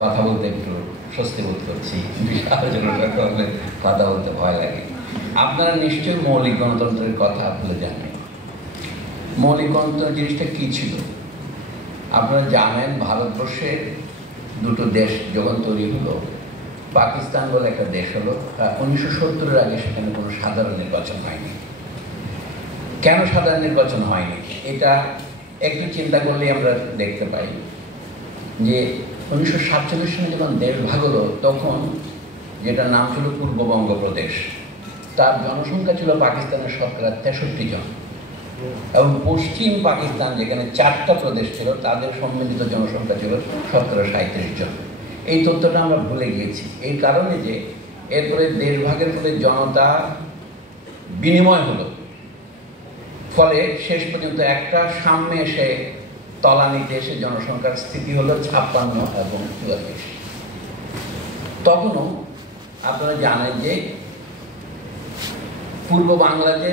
কথা বলতে একটু স্বস্তি বোধ করছি, আলোচনাটা করলে কথা বলতে ভয় লাগে। আপনারা নিশ্চয়ই মৌলিক গণতন্ত্রের কথা ভুলে যাননি। মৌলিক গণতন্ত্র জিনিসটা কী ছিল আপনারা জানেন। ভারতবর্ষে দুটো দেশ যখন তৈরি হলো, পাকিস্তান বলে একটা দেশ হলো, 1970-এর আগে সেখানে কোনো সাধারণ নির্বাচন হয়নি। কেন সাধারণ নির্বাচন হয়নি এটা একটু চিন্তা করলেই আমরা দেখতে পাই যে 1947 সালে যখন দেশ ভাগ হলো, তখন যেটার নাম ছিল পূর্ববঙ্গ প্রদেশ, তার জনসংখ্যা ছিল পাকিস্তানের 63 জন, এবং পশ্চিম পাকিস্তান যেখানে 4টা প্রদেশ ছিল তাদের সম্মিলিত জনসংখ্যা ছিল 37 জন। এই তথ্যটা আমরা ভুলে গিয়েছি এই কারণে যে এরপরে দেশ ভাগের ফলে জনতা বিনিময় হলো, ফলে শেষ পর্যন্ত একটা সামনে এসে তলানিতে এসে জনসংখ্যার স্থিতি হলো 56 এবং 44। তখনও আপনারা জানেন যে পূর্ব বাংলা যে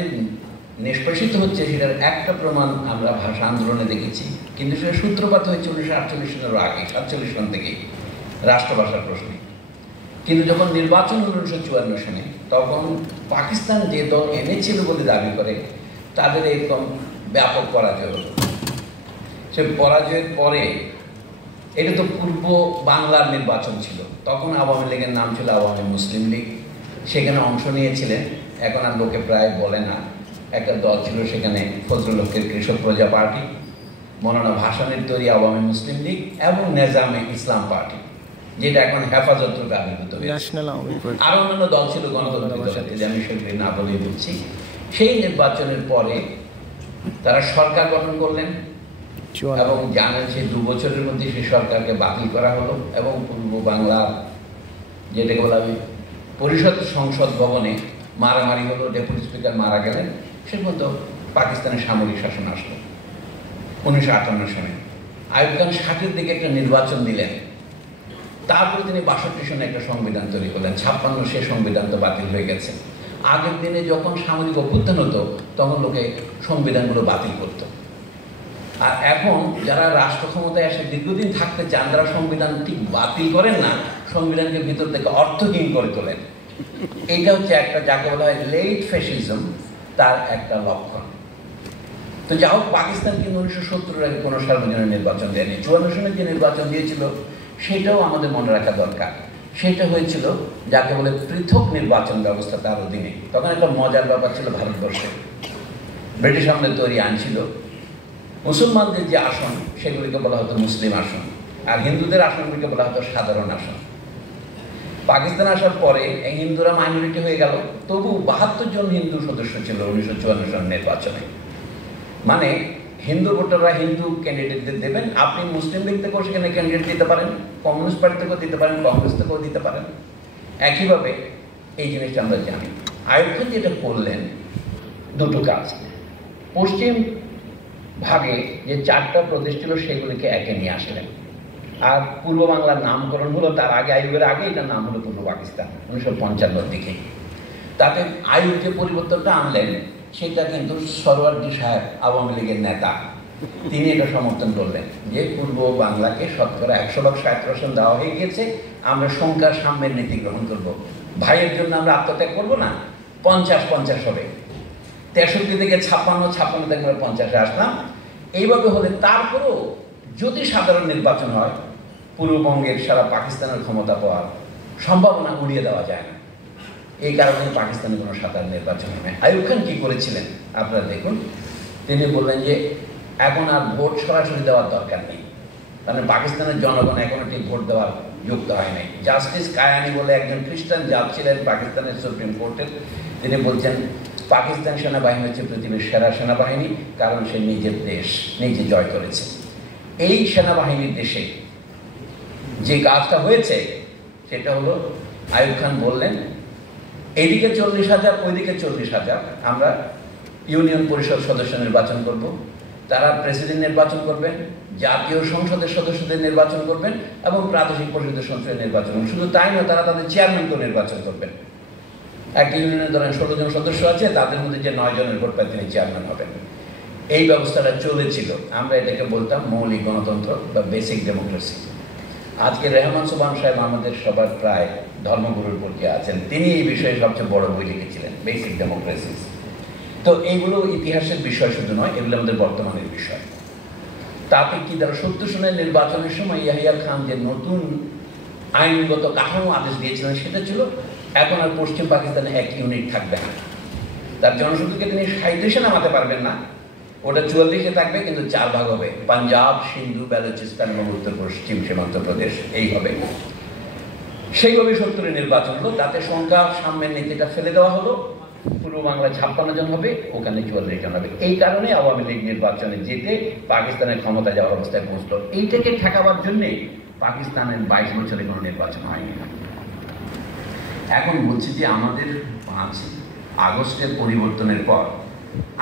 নিষ্পেষিত হচ্ছে সেটার একটা প্রমাণ আমরা ভাষা আন্দোলনে দেখেছি, কিন্তু সেটা সূত্রপাত হয়েছে 1948 সালের আগে, 47 সন থেকেই রাষ্ট্রভাষার প্রশ্নে। কিন্তু যখন নির্বাচন হল 1954 সালে, তখন পাকিস্তান যে দল এনেছিল বলে দাবি করে তাদের একদম ব্যাপক পরাজয় হলো। সে পরাজয়ের পরে, এটা তো পূর্ব বাংলার নির্বাচন ছিল, তখন আওয়ামী লীগের নাম ছিল আওয়ামী মুসলিম লীগ, সেখানে অংশ নিয়েছিলেন, এখন আর লোকে প্রায় বলে না, একটা দল ছিল সেখানে ফজলুল হকের কৃষক প্রজা পার্টি, মৌলানা ভাসানীর তৈরি আওয়ামী মুসলিম লীগ এবং নেজামে ইসলাম পার্টি, যেটা এখন হেফাজত রূপে আবির্ভূত হয়েছে। আরও অন্যান্য দল ছিল গণতন্ত্রের সাথে, যে আমি সেগুলি না বলেই বলছি। সেই নির্বাচনের পরে তারা সরকার গঠন করলেন এবং জানেন সেই 2 বছরের মধ্যে সেই সরকারকে বাতিল করা হলো, এবং পূর্ব বাংলার যেটাকে বলা হয় পরিষদ সংসদ ভবনে মারামারি হলো, ডেপুটি স্পিকার মারা গেলেন, সে পর্যন্ত পাকিস্তানের সামরিক শাসন আসলো 1958 সালে। আইয়ুব খান 60-এর দিকে একটা নির্বাচন দিলেন, তারপরে তিনি 62 সনে একটা সংবিধান তৈরি করলেন। 56 সে সংবিধান তো বাতিল হয়ে গেছে। আগের দিনে যখন সামরিক অভ্যুত্থান হতো তখন লোকে সংবিধানগুলো বাতিল করত, আর এখন যারা রাষ্ট্র ক্ষমতায় এসে দীর্ঘদিন থাকতে চান, যারা সংবিধান ঠিক বাতিল করেন না, সংবিধানকে ভিতর থেকে অর্থহীন করে তোলেন। এইটা হচ্ছে একটা, যাকে বলা হয় লেট ফ্যাসিজম, তার একটা লক্ষণ। তো যা হোক, পাকিস্তান কিন্তু 1970-এর আগে কোনো সার্বজনীন নির্বাচন দেয়নি। 54 সনে যে নির্বাচন দিয়েছিল সেটাও আমাদের মনে রাখা দরকার। সেটা হয়েছিল যাকে বলে পৃথক নির্বাচন ব্যবস্থা, তার অধীনে। তখন একটা মজার ব্যাপার ছিল, ভারতবর্ষে ব্রিটিশ আমলের তৈরি আইন ছিল, মুসলমানদের যে আসন সেগুলিকে বলা হতো মুসলিম আসন, আর হিন্দুদের আসনগুলিকে বলা হতো সাধারণ আসন। পাকিস্তান আসার পরে এই হিন্দুরা মাইনরিটি হয়ে গেল, তবু 72 জন হিন্দু সদস্য ছিল 1954 সনের নির্বাচনে। মানে হিন্দু ভোটাররা হিন্দু ক্যান্ডিডেটদের দেবেন, আপনি মুসলিম লীগ থেকেও সেখানে ক্যান্ডিডেট দিতে পারেন, কমিউনিস্ট পার্টি থেকেও দিতে পারেন, কংগ্রেস থেকেও দিতে পারেন। একইভাবে এই জিনিসটা আমরা জানি। আইয়ুব খান যেটা করলেন, দুটো কাজ। পশ্চিম ভাগে যে 4টা প্রদেশ ছিল সেগুলিকে একে নিয়ে আসলেন, আর পূর্ব বাংলার নামকরণ হলো তার আগে, আইয়ুবের আগে এটার নাম হলো পূর্ব পাকিস্তান 1955-র দিকে। তাতে আইয়ুব যে পরিবর্তনটা আনলেন সেটা কিন্তু সরওয়ার্দী সাহেব, আওয়ামী লীগের নেতা, তিনি এটা সমর্থন করলেন যে পূর্ব বাংলাকে শতকরা 100% দেওয়া হয়ে গিয়েছে, আমরা সংখ্যার সাম্যের নীতি গ্রহণ করব, ভাইয়ের জন্য আমরা আত্মত্যাগ করবো না, 50-50 হবে। 63 থেকে 56 থেকে আমরা 50-এ আসলাম। এইভাবে হলে তারপরেও যদি সাধারণ নির্বাচন হয়, পূর্ববঙ্গের সারা পাকিস্তানের ক্ষমতা পাওয়ার সম্ভাবনা উড়িয়ে দেওয়া যায় না। এই কারণে পাকিস্তানে কোনো সাধারণ নির্বাচন হয় না। আইয়ুব খান কী করেছিলেন আপনারা দেখুন। তিনি বললেন যে এখন আর ভোট সরাসরি দেওয়ার দরকার নেই, মানে পাকিস্তানের জনগণ এখনও ঠিক ভোট দেওয়ার যুক্ত হয় নাই। জাস্টিস কায়ানি বলে একজন খ্রিস্টান জাজ ছিলেন পাকিস্তানের সুপ্রিম কোর্টের, তিনি বলছেন পাকিস্তান সেনাবাহিনী হচ্ছে পৃথিবীর সেরা সেনাবাহিনী, কারণ সে নিজের দেশ নিজে জয় করেছে। এই সেনাবাহিনীর দেশে যে কাজটা হয়েছে সেটা হলো, আইয়ুব খান বললেন এইদিকে 40,000, ওইদিকে 40,000, আমরা ইউনিয়ন পরিষদ সদস্য নির্বাচন করব, তারা প্রেসিডেন্ট নির্বাচন করবেন, জাতীয় সংসদের সদস্যদের নির্বাচন করবেন, এবং প্রাদেশিক পরিষদের সদস্যদের নির্বাচন করবেন। শুধু তাই নয়, তারা তাদের চেয়ারম্যানকেও নির্বাচন করবেন। একটা ইউনিয়নের ধরেন 16 জন সদস্য আছে, তাদের মধ্যে যে 9 জনের ভোট পায় তিনি চেয়ারম্যান হবেন। এই ব্যবস্থাটা চলেছিল, আমরা এটাকে বলতাম মৌলিক গণতন্ত্র বা বেসিক ডেমোক্রেসি। আজকে রেহমান সোবহান সাহেব আমাদের সবার প্রায় ধর্মগুরুর পর্যায়ে আছেন, তিনি এই বিষয়ে সবচেয়ে বড় বই লিখেছিলেন, বেসিক ডেমোক্রেসিস। তো এইগুলো ইতিহাসের বিষয় শুধু নয়, এগুলো আমাদের বর্তমানের বিষয়। তাতে কি তারা 70 সনের নির্বাচনের সময় ইয়াহিয়া খান যে নতুন আইনগত কাঠামো আদেশ দিয়েছিলেন সেটা ছিল এখন আর পশ্চিম পাকিস্তানে এক ইউনিট থাকবে না, তার জনসংখ্যাকে তিনি 37-এ নামাতে পারবেন না, ওটা 44-এ থাকবে, কিন্তু 4 ভাগ হবে, পাঞ্জাব, সিন্ধু, বেলুচিস্তান এবং উত্তর পশ্চিম সীমান্ত প্রদেশ, এই হবে। সেইভাবে 70-এ নির্বাচন হলো, তাতে সংখ্যা সাম্যের নীতিটা ফেলে দেওয়া হলো, পূর্ব বাংলায় 56 জন হবে, ওখানে 44 জন হবে। এই কারণে আওয়ামী লীগ নির্বাচনে যেতে পাকিস্তানের ক্ষমতা যাওয়ার অবস্থায় পৌঁছলো। এইটাকে ঠেকাবার জন্যে পাকিস্তানের 22 বছরে কোনো নির্বাচন হয়নি। এখন বলছি যে আমাদের 5 আগস্টের পরিবর্তনের পর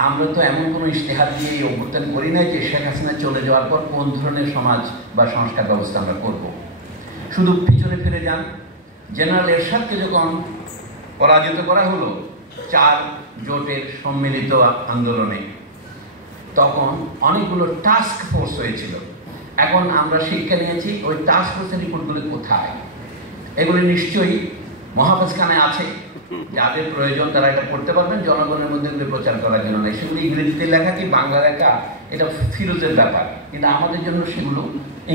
আমরা তো এমন কোনো ইশতেহার দিয়ে অভ্যুত্থান করি নাই যে শেখ হাসিনা চলে যাওয়ার পর কোন ধরনের সমাজ বা সংস্কার ব্যবস্থা আমরা করব। শুধু পিছনে ফিরে যান, জেনারেল এরশাদকে যখন পরাজিত করা হলো 4 জোটের সম্মিলিত আন্দোলনে, তখন অনেকগুলো টাস্ক ফোর্স হয়েছিল। এখন আমরা শিক্ষা নিয়েছি ওই টাস্ক ফোর্সের রিপোর্টগুলো কোথায়, এগুলি নিশ্চয়ই মহাকাশখানে আছে, যাদের প্রয়োজন তারা এটা পড়তে পারবেন, জনগণের মধ্যে এগুলো প্রচার করার জন্য নেই। সেগুলো ইংরেজিতে লেখা কি বাংলা লেখা এটা ফিরোজের ব্যাপার, কিন্তু আমাদের জন্য সেগুলো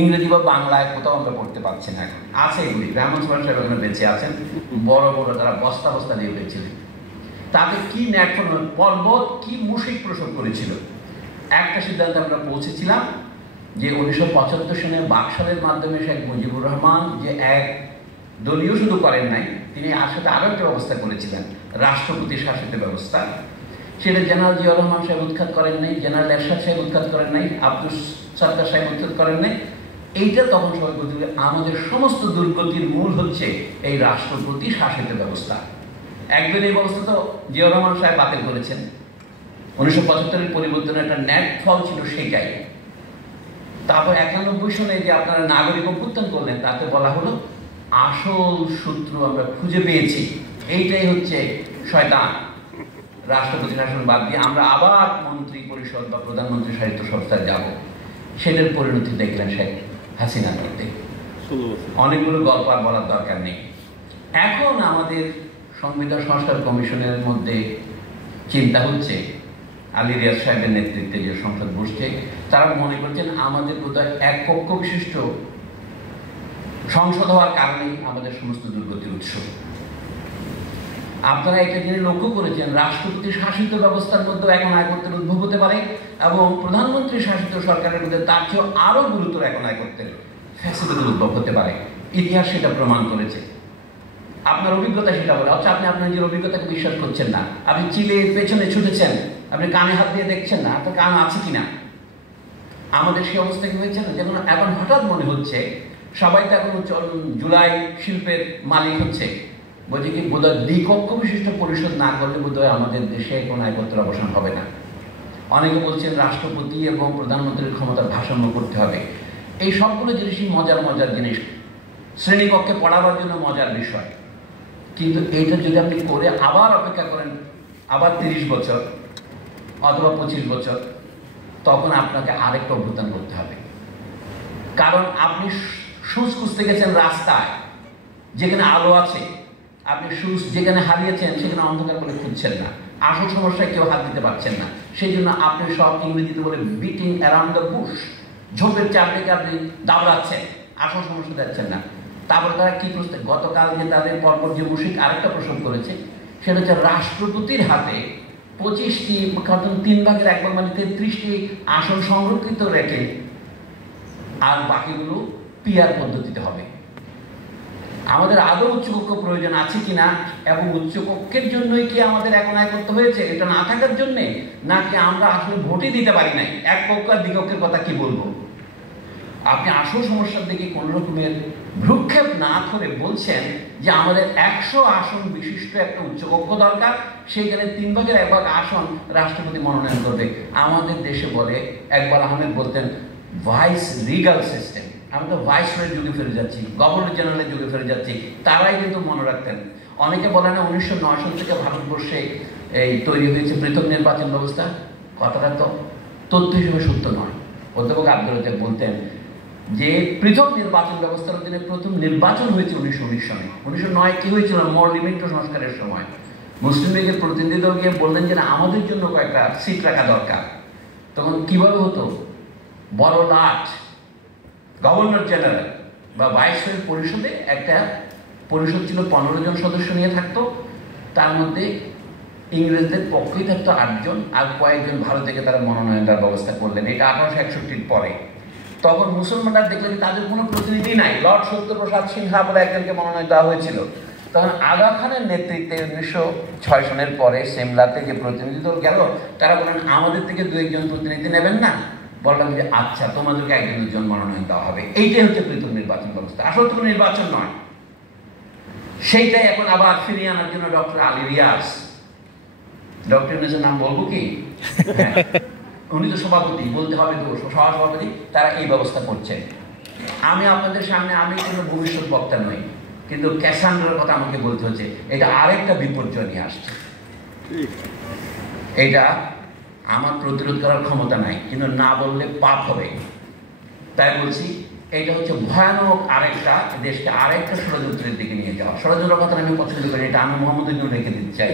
ইংরেজি বা বাংলায় কোথাও আমরা পড়তে পারছি না। এখন আছে এগুলি, রেহমান সোবহান সাহেব এখানে বেঁচে আছেন, বড় বড় তারা বস্তা বস্তা দিয়ে হয়েছিলেন। তাদের কি ন্যাটফোন পর্বত কি মুশিক প্রসব করেছিল। একটা সিদ্ধান্তে আমরা পৌঁছেছিলাম যে 1975 সনে বাকশালের মাধ্যমে শেখ মুজিবুর রহমান যে এক দলীয় শুধু করেন নাই, তিনি সাথে আরও একটা ব্যবস্থা করেছিলেন, রাষ্ট্রপতি শাসিত ব্যবস্থা। সেটা জেনারেল জিয়াউর রহমান সাহেব উৎখাত করেন নাই, জেনারেল এরশাদ সাহেব উৎখাত করেন নাই, আব্দুল সত্তার সাহেব উৎখাত করেন নাই। এইটা তখন সবাই বলতে আমাদের সমস্ত দুর্গতির মূল হচ্ছে এই রাষ্ট্রপতি শাসিত ব্যবস্থা। একদিন এই ব্যবস্থা তো জিয়াউর রহমান সাহেব বাতিল করেছেন। 1975-এর পরিবর্তনের একটা নেট ফল ছিল সেইটাই। তারপর 91 সনে যে আপনারা নাগরিক অভ্যুত্থান করলেন, তাতে বলা হলো আসল সূত্র আমরা খুঁজে পেয়েছি, এইটাই হচ্ছে শয়তান, রাষ্ট্রপতি শাসন বাদ দিয়ে আমরা আবার মন্ত্রী পরিষদ বা প্রধানমন্ত্রী শাসিত সংস্থায় যাব। সেটার পরিণতি দেখলেন শেখ হাসিনার মধ্যে। অনেকগুলো গল্প আর বলার দরকার নেই। এখন আমাদের সংবিধান সংস্কার কমিশনের মধ্যে চিন্তা হচ্ছে, আলী রিয়াজ সাহেবের নেতৃত্বে যে সংসদ বসছে, তারা মনে করছেন আমাদের বোধহয় এক কক্ষ বিশিষ্ট সংসদ হওয়ার কারণেই আমাদের সমস্ত দুর্গতির উৎস। আপনারা একটা জিনিস লক্ষ্য করেছেন, রাষ্ট্রপতি শাসিত ব্যবস্থার মধ্যে এখন একত্রের উদ্ভব হতে পারে এবং প্রধানমন্ত্রী শাসিত সরকারের মধ্যে তার চেয়েও আরো গুরুতর এখন একত্রের ফ্যাসিলিটির উদ্ভব হতে পারে। ইতিহাস সেটা প্রমাণ করেছে, আপনার অভিজ্ঞতা সেটা বলে। অর্থাৎ আপনি আপনার নিজের অভিজ্ঞতাকে বিশ্বাস করছেন না, আপনি চিলে পেছনে ছুটেছেন, আপনি কানে হাত দিয়ে দেখছেন না আপনার কান আছে কিনা। আমাদের সেই অবস্থা কি হয়েছে না, যেমন এখন হঠাৎ মনে হচ্ছে সবাই তো এখন জুলাই শিল্পের মালিক হচ্ছে, বলছি কি বোধহয় দ্বিকক্ষ বিশিষ্ট পরিষদ না করলে বোধহয় আমাদের দেশে কোনো একত্র অবসান হবে না। অনেকে বলছেন রাষ্ট্রপতি এবং প্রধানমন্ত্রীর ক্ষমতার ভারসাম্য করতে হবে। এই সবগুলো জিনিসই মজার মজার জিনিস, শ্রেণীকক্ষে পড়াবার জন্য মজার বিষয়, কিন্তু এইটা যদি আপনি করে আবার অপেক্ষা করেন আবার 30 বছর অথবা 25 বছর, তখন আপনাকে আরেকটা অভ্যুত্থান করতে হবে। কারণ আপনি সুস খুঁজতে গেছেন রাস্তায় যেখানে আলো আছে, আপনি সুস যেখানে হারিয়েছেন সেখানে অন্ধকার করে খুঁজছেন না, আসল সমস্যায় কেউ হাত দিতে পারছেন না। সেই জন্য আপনি সব ইংরেজিতে বলে বিটিং অ্যারাউন্ড দ্য বুশ, ঝোপের চারদিকে আপনি দাবড়াচ্ছেন, আসল সমস্যা যাচ্ছেন না। তারপর তারা কি করছে, গতকাল যে তাদের পরপর যে মুশিক আরেকটা প্রশ্ন করেছে, সেটা হচ্ছে রাষ্ট্রপতির হাতে 25টি 3 ভাগের 1 ভাগ মানে 33টি আসন সংরক্ষিত রেখে আর বাকিগুলো পিআর পদ্ধতিতে হবে। আমাদের আদৌ উচ্চকক্ষ প্রয়োজন আছে কিনা এবং উচ্চকক্ষের জন্যই কি আমাদের এখন একত্র হয়েছে, এটা না থাকার জন্যে, নাকি আমরা আসলে ভোটই দিতে পারি নাই। এক পক্ষ আর দ্বিকক্ষের কথা কি বলবো। আপনি আসল সমস্যার দিকে কোন রকমের ভ্রুক্ষেপ না করে বলছেন যে আমাদের 100 আসন বিশিষ্ট একটা উচ্চকক্ষ দরকার, সেইখানে 3 ভাগের 1 ভাগ আসন রাষ্ট্রপতি মনোনয়ন করবে। আমাদের দেশে বলে, একবার আহমেদ বলতেন ভাইস রিগাল সিস্টেম। আমরা তো ভাইস রয়ের যুগে ফিরে যাচ্ছি, গভর্নর জেনারেলের যুগে ফিরে যাচ্ছি। তারাই কিন্তু মনে রাখতেন। অনেকে বলে না 1909 সাল থেকে ভারতবর্ষে এই তৈরি হয়েছে পৃথক নির্বাচন ব্যবস্থা, কথাটা তো তথ্য হিসেবে সত্য নয়। অধ্যাপক আব্দুল রাজ্জাক বলতেন যে পৃথক নির্বাচন ব্যবস্থার অধীনে প্রথম নির্বাচন হয়েছে 1919 সনে। 1909 কি হয়েছিল? মরলিমেন্ট সংস্কারের সময় মুসলিম লীগের প্রতিনিধি দল গিয়ে বললেন যে আমাদের জন্য কয়েকটা সিট রাখা দরকার। তখন কিভাবে হতো? বড় লাট গভর্নর জেনারেল বা ভাইসরয় পরিষদে একটা পরিষদ ছিল, 15 জন সদস্য নিয়ে থাকতো। তার মধ্যে ইংরেজদের পক্ষেই থাকতো 8 জন, আর কয়েকজন ভারত থেকে তারা মনোনয়ন দেওয়ার ব্যবস্থা করলেন। এটা 1861 পরে। তখন মুসলমানরা দেখলেন যে তাদের কোনো প্রতিনিধি নাই। লর্ড সত্যপ্রসাদ সিনহা বলে একজনকে মনোনয়ন দেওয়া হয়েছিল। তখন আগা খানের নেতৃত্বে 1906 সনের পরে সিমলাতে যে প্রতিনিধি দল গেল, তারা বলেন আমাদের থেকে 2-1 জন প্রতিনিধি নেবেন না? বললাম যে আচ্ছা, তোমাদেরকে 1-2 জন মনোনয়ন দেওয়া হবে। এইটাই হচ্ছে পৃথক নির্বাচন ব্যবস্থা। আসলে কোনো নির্বাচন নয়, সেইটাই এখন আবার ফিরিয়ে আনার জন্য ডক্টর আলী রিয়াজ, ডক্টর ইউনূসের নাম বলবো কি? উনি তো সভাপতি, বলতে হবে তো, সহসভাপতি, তারা এই ব্যবস্থা করছেন। আমি আপনাদের সামনে, আমি কোনো ভবিষ্যৎ বক্তা নই, কিন্তু ক্যাসান্ড্রার কথা আমাকে বলতে হচ্ছে। এটা আরেকটা বিপর্যয় নিয়ে আসছে। এটা আমার প্রতিরোধ করার ক্ষমতা নাই, কিন্তু না বললে পাপ হবে, তাই বলছি। এটা হচ্ছে ভয়ানক আরেকটা, দেশকে আরেকটা ষড়যন্ত্রের দিকে নিয়ে যাওয়া। ষড়যন্ত্রের কথা আমি পছন্দ করি, এটা আমি মোহাম্মদ ইউনূস রেখে দিতে চাই।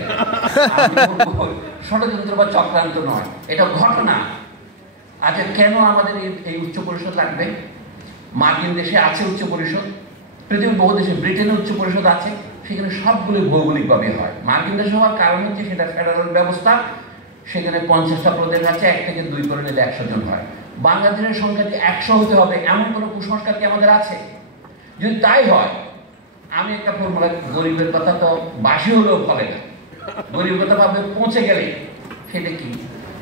ষড়যন্ত্র বা চক্রান্ত নয়, এটা ঘটনা। আচ্ছা, কেন আমাদের এই উচ্চ পরিষদ লাগবে? মার্কিন দেশে আছে উচ্চ পরিষদ, পৃথিবীর বহু দেশে, ব্রিটেনে উচ্চ পরিষদ আছে, সেখানে সবগুলো ভৌগোলিকভাবে হয়। মার্কিন দেশে হওয়ার কারণ হচ্ছে সেটা ফেডারেল ব্যবস্থা, সেখানে 50টা প্রদেশ আছে, 1 থেকে 2 করে নিলে 100 জন হয়। বাংলাদেশের সংখ্যাটি 100 হতে হবে, এমন কোনো কুসংস্কার কি আমাদের আছে? যদি তাই হয়, আমি একটা ফর্মুলা, গরিবের কথা তো বাসি হলেও ফলে না, গরিবের কথা ভাবে পৌঁছে গেলে। সেটা কি?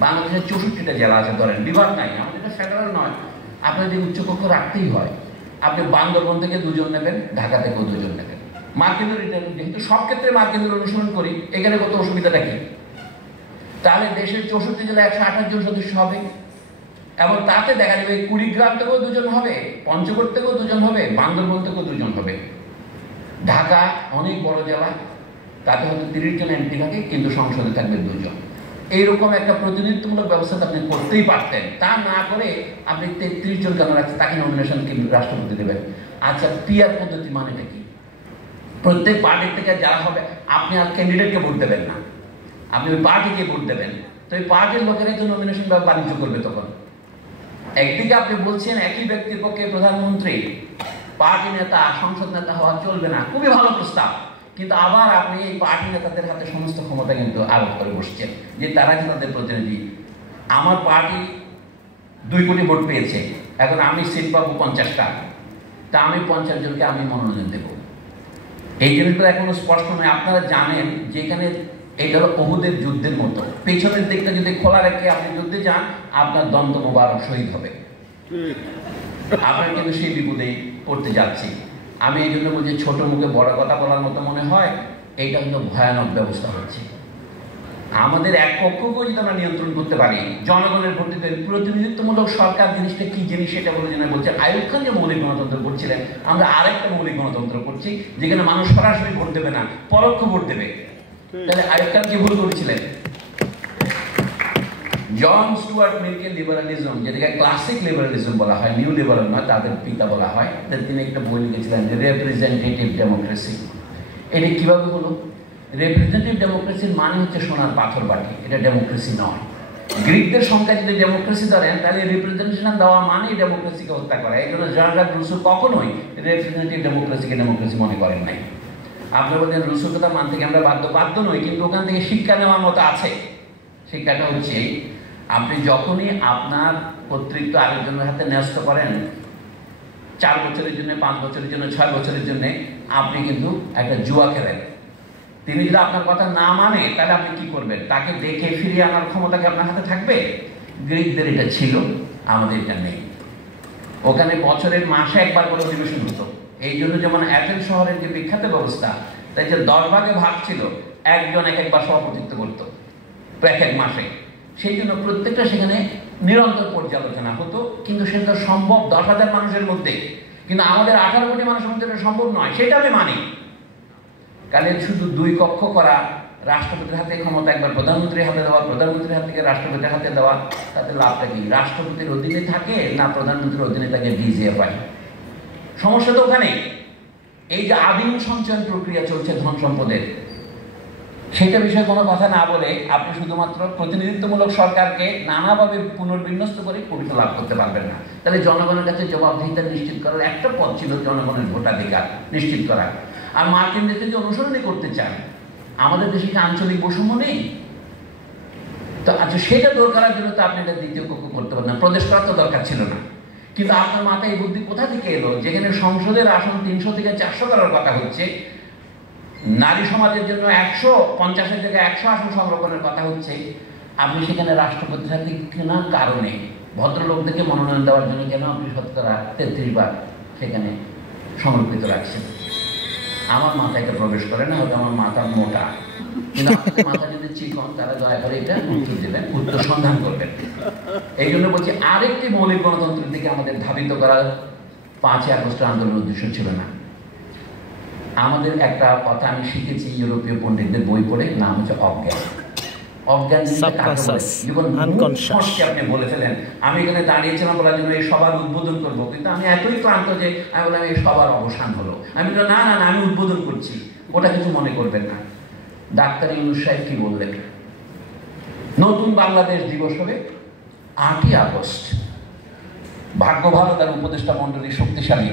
বাংলাদেশের 64টা জেলা আছে, ধরেন, বিভাগ নাই, আমাদের এটা ফেডারেল নয়। আপনার যদি উচ্চকক্ষ রাখতেই হয়, আপনি বান্দরবন থেকে 2 জন নেবেন, ঢাকা থেকেও 2 জন নেবেন। মার্কিনের যেহেতু সব ক্ষেত্রে মার্কিনের অনুসরণ করি, এখানে কত অসুবিধাটা কি? তাহলে দেশের 64 জেলায় 128 জন সদস্য হবে, এবং তাতে দেখা যাবে কুড়িগ্রাম থেকেও 2 জন হবে, পঞ্চগড় থেকেও 2 জন হবে, বান্দরবন থেকেও 2 জন হবে। ঢাকা অনেক বড় জেলা, তাতে হয়তো 30 জন এমপি থাকে, কিন্তু সংসদে থাকবে 2 জন। এইরকম একটা প্রতিনিধিত্বমূলক ব্যবস্থা আপনি করতেই পারতেন। তা না করে আপনি 33 জন কেন রাখছেন? তাকে নমিনেশন কিন্তু রাষ্ট্রপতি দেবেন। আচ্ছা, পিয়ার পদ্ধতি মানেটা কি? প্রত্যেক পার্টির থেকে যারা হবে, আপনি আর ক্যান্ডিডেটকে ভোট দেবেন না, আপনি ওই পার্টিকে ভোট দেবেন। তো এই পার্টির লোকেরাই তো নমিনেশন বা বাণিজ্য করবে। তখন একদিকে আপনি বলছেন একই ব্যক্তির পক্ষে প্রধানমন্ত্রী, পার্টি নেতা, সংসদ নেতা হওয়া চলবে না, খুবই ভালো প্রস্তাব, কিন্তু আবার আপনি এই পার্টি নেতাদের হাতে সমস্ত ক্ষমতা কিন্তু আরোপ করে বসছেন যে তারা কি তাদের প্রতিনিধি। আমার পার্টি 2 কোটি ভোট পেয়েছে, এখন আমি সিট পাবো 50টা, তা আমি 50 জনকে আমি মনোনয়ন দেব। এই জিনিসগুলো এখনো স্পষ্ট নয়। আপনারা জানেন যেখানে এটা হলো ওহুদের যুদ্ধের মতো, পেছনের দিকটা যদি খোলা রেখে আপনি যুদ্ধে যান, আপনার দন্ত মোবারক শহীদ হবে। আপনার কিন্তু সেই বিপদেই পড়তে যাচ্ছি। আমি এই জন্য বলছি, ছোট মুখে বড় কথা বলার মতো মনে হয়, এইটা কিন্তু ভয়ানক ব্যবস্থা হচ্ছে। আমাদের এক পক্ষকেও যদি আমরা নিয়ন্ত্রণ করতে পারি, জনগণের ভোটে প্রতিনিধিত্বমূলক সরকার জিনিসটা কি জিনিস সেটা বলে যেন বলছে। আইয়ুব খান যে মৌলিক গণতন্ত্র করছিলেন, আমরা আরেকটা মৌলিক গণতন্ত্র করছি, যেখানে মানুষ সরাসরি ভোট দেবে না, পরোক্ষ ভোট দেবে। তাহলে আইয়ুব খান কি ভুল করেছিলেন? জন স্টুয়ার্ট মিলকে লিবারালিজম, যেটাকে ক্লাসিক লিবারালিজম বলা হয়, নিউ লিবারাল নয়, তাদের পিতা বলা হয়, তিনি একটা বই লিখেছিলেন, রিপ্রেজেন্টেটিভ ডেমোক্রেসি। এটা কিভাবে হলো? রিপ্রেজেন্টেটিভ ডেমোক্রেসির মানে হচ্ছে সোনার পাথর বাটি, এটা ডেমোক্রেসি নয়। গ্রিকদের সংখ্যা যদি ডেমোক্রেসি ধরেন, তাহলে রিপ্রেজেন্টেশন দেওয়া মানেই ডেমোক্রেসিকে হত্যা করা। এই জন্য জন রুসো কখনোই রিপ্রেজেন্টেটিভ ডেমোক্রেসিকে ডেমোক্রেসি মনে করেন নাই। আপনার বলছেন রুসোর কথা মানতে আমরা বাধ্য নই, কিন্তু ওখান থেকে শিক্ষা নেওয়ার মতো আছে। শিক্ষাটা হচ্ছে, আপনি যখনই আপনার কর্তৃত্ব আরেকজনের হাতে ন্যস্ত করেন, 4 বছরের জন্য, 5 বছরের জন্য, 6 বছরের জন্য, আপনি কিন্তু একটা জুয়া খেলেন। তিনি যদি আপনার কথা না মানে, তাহলে আপনি কি করবেন? তাকে দেখে ফিরিয়ে আনার ক্ষমতা কি আপনার হাতে থাকবে? গ্রিকদের এটা ছিল, আমাদের এটা নেই। ওখানে বছরের মাসে একবার করে অধিবেশন হতো। এই জন্য যেমন অ্যাথেন্স শহরের যে বিখ্যাত ব্যবস্থা, তাই যে 10 ভাগে ভাগ ছিল, একজন একবার সভাপতিত্ব করতো এক মাসে। সেই জন্য প্রত্যেকটা সেখানে নিরন্তর পর্যালোচনা হতো, কিন্তু সেটা সম্ভব 10,000 মানুষের মধ্যে, কিন্তু আমাদের 18 কোটি মানুষের মধ্যে এটা সম্ভব নয়। সেটা আমি মানি। কালে শুধু 2 কক্ষ করা রাষ্ট্রপতির হাতে ক্ষমতা একবার প্রধানমন্ত্রীর হাতে দেওয়া, প্রধানমন্ত্রীর হাত থেকে রাষ্ট্রপতির হাতে দেওয়া, তাতে লাভটা কি? রাষ্ট্রপতির অধীনে থাকে না প্রধানমন্ত্রীর অধীনে থাকে ডিজিএফআই? সমস্যা তো ওখানেই। এই যে আদিম সঞ্চয়ন প্রক্রিয়া চলছে ধন সম্পদের, সেটা বিষয়ে কোনো কথা না বলে আপনি শুধুমাত্র প্রতিনিধিত্বমূলক সরকারকে নানাভাবে পুনর্বিন্যস্ত করে কবিতা লাভ করতে পারবেন না। তাহলে জনগণের কাছে জবাবদিহিতা নিশ্চিত করার একটা পথ ছিল জনগণের ভোটাধিকার নিশ্চিত করা। আর মার্কিন দেশে যে অনুসরণই করতে চান, আমাদের দেশে কি আঞ্চলিক বৈষম্য নেই? তো আচ্ছা, সেটা দূর করার জন্য তো আপনি এটা দ্বিতীয় কক্ষ করতে পারেন না, প্রদেশ করা তো দরকার ছিল না। কিন্তু আপনার মাথায় এই বুদ্ধি কোথা থেকে এলো? যেখানে সংসদের আসন 300 থেকে 400 করার কথা হচ্ছে, নারী সমাজের জন্য 150-এর জায়গায় 100 আসন সংরক্ষণের কথা হচ্ছে, আপনি সেখানে রাষ্ট্রপতির হাতে কেনা কারণে ভদ্রলোকদেরকে মনোনয়ন দেওয়ার জন্য কেন আপনি 33 বার সেখানে সংরক্ষিত রাখছেন? আমার মাথা এটা প্রবেশ করে না, হয়তো আমার মাথা মোটা, কিন্তু আপনাদের মাথা যদি চিকন, তারা দয়া করে এটা উত্তর দেবেন, উত্তর সন্ধান করবেন। এই জন্য বলছি, আরেকটি মৌলিক গণতন্ত্রের দিকে আমাদের ধাবিত করার 5ই আগস্টের আন্দোলনের উদ্দেশ্য ছিল না। আমাদের একটা কথা আমি শিখেছি ইউরোপীয় পণ্ডিতদের বই পড়ে, নাম হচ্ছে অজ্ঞান। অজ্ঞান আপনি বলে ফেলেন, আমি এখানে দাঁড়িয়েছিলাম বলার জন্য এই সবার উদ্বোধন করবো, কিন্তু আমি এতই ক্লান্ত যে আমি বললাম এই সবার অবসান হলো। আমি বললাম না না না, আমি উদ্বোধন করছি, ওটা কিছু মনে করবেন না। ডাক্তার ইউনূস সাহেব কি বললেন? নতুন বাংলাদেশ দিবস হবে 8ই আগস্ট। ভাগ্য ভালো তার উপদেষ্টা মন্ডলী শক্তিশালী,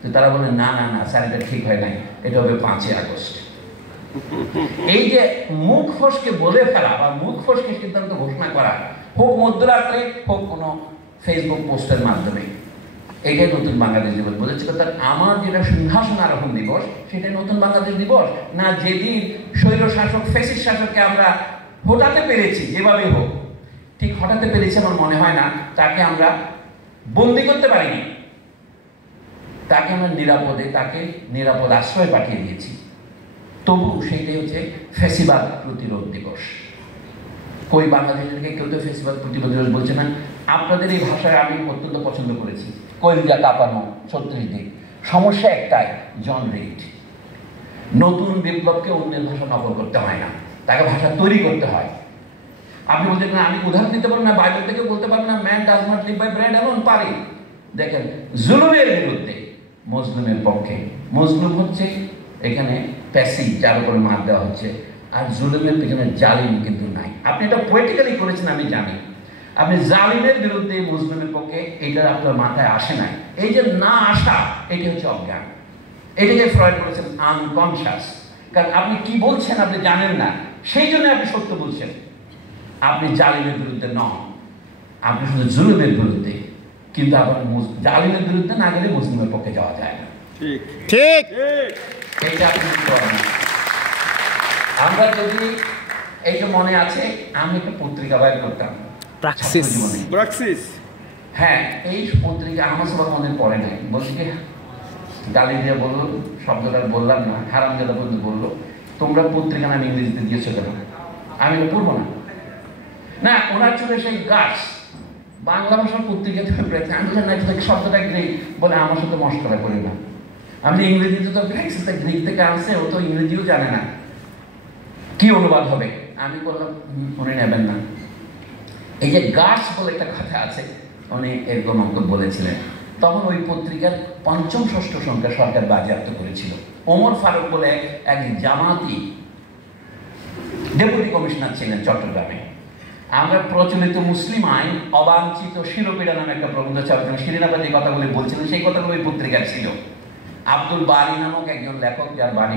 তো তারা বলেন না না না স্যার, এটা ঠিক হয় নাই, এটা হবে 5ই আগস্ট। এই যে মুখ ফসকে বলে ফেলা বা মুখ ফসকে সিদ্ধান্ত ঘোষণা করা, হোক মধ্যরাত্রে, হোক কোনো ফেসবুক পোস্টের মাধ্যমে, এইটাই নতুন বাংলাদেশ দিবস বলেছে। তার আমার যেটা সিংহাসন আরোহণ দিবস, সেটাই নতুন বাংলাদেশ দিবস না? যেদিন স্বৈর শাসক ফ্যাসিস্ট শাসককে আমরা হটাতে পেরেছি, যেভাবে হোক, ঠিক হটাতে পেরেছি আমার মনে হয় না, তাকে আমরা বন্দি করতে পারিনি, তাকে আমরা তাকে নিরাপদ আশ্রয় পাঠিয়ে দিয়েছি। তবু সেইটাই হচ্ছে ফ্যাসিবাদ প্রতিরোধ দিবস। কই বাংলাদেশের কেউ তো ফ্যাসিবাদ প্রতিরোধ দিবস বলছে না। আপনাদের এই ভাষায় আমি অত্যন্ত পছন্দ করেছি, কলিজা কাঁপানো 36 দিন। সমস্যা একটাই, জন রিড। নতুন বিপ্লবকে অন্যের ভাষা নকল করতে হয় না, তাকে ভাষা তৈরি করতে হয়। আপনি বলছেন না আমি উদাহরণ দিতে পারবো না, বাইবেল থেকে বলতে পারবো না man does not live by bread alone, পারি। দেখেন, জুলুমের বিরুদ্ধে মজলুমের পক্ষে। মজলুম হচ্ছে এখানে প্যাসিভ, যার উপরে মার দেওয়া হচ্ছে, আর জুলুমের পেছনে জালিম কিন্তু নাই। আপনি এটা পোয়েটিক্যালি করেছেন আমি জানি, আপনি জালিমের বিরুদ্ধে মজলুমের পক্ষে, এটা আপনার মাথায় আসে নাই। এই যে না আসা, এটি হচ্ছে অজ্ঞান। এটাকে ফ্রয়েড বলেছেন আনকনশাস। কারণ আপনি কি বলছেন আপনি জানেন না, সেই জন্য আপনি সত্য বলছেন। আপনি জালিমের বিরুদ্ধে নন, আপনি শুধু জুলুমের বিরুদ্ধে। কিন্তু আবার জালিমের বিরুদ্ধে না গেলে মুসলিমের পক্ষে যাওয়া যায় না। ঠিক, এইটা আপনি করেন। আমরা যদি, এই যে মনে আছে, আমি একটা পত্রিকা বাইর করতাম, হ্যাঁ, এই পত্রিকা আমার সবার মনে পড়ে নাই। বলছি কি, গালি দিয়ে বললো, শব্দটা বললাম না, হারামজাদা বন্ধু বললো, তোমরা পত্রিকা নাম ইংরেজিতে দিয়েছো কেন? আমি পড়বো না। না, ওনার চলে সেই গাছ বাংলা ভাষার পত্রিকাতে আমি না শব্দটা গ্রিক বলে, আমার সাথে মশকরা করি না। আমি ইংরেজিতে তো গ্রিক থেকে আনছে, ও তো ইংরেজিও জানে না, কি অনুবাদ হবে? আমি বললাম উনি নেবেন না। এই যে গাছ বলে একটা কথা আছে, উনি এরকম অঙ্ক বলেছিলেন। তখন ওই পত্রিকার 5ম 6ষ্ঠ সংখ্যা সরকার বাজেয়াপ্ত করেছিল। ওমর ফারুক বলে এক জামাতি ডেপুটি কমিশনার ছিলেন চট্টগ্রামে। আমরা প্রচলিত মুসলিম আইন অবাঞ্ছিত শিরোপীড়া নামে একটা প্রবন্ধ চালাতেন, শিরিনাবাদ যে কথাগুলি বলছিলেন সেই কথাগুলো ওই পত্রিকা ছিল। আব্দুল বারি নামক একজন লেখক, যার বাড়ি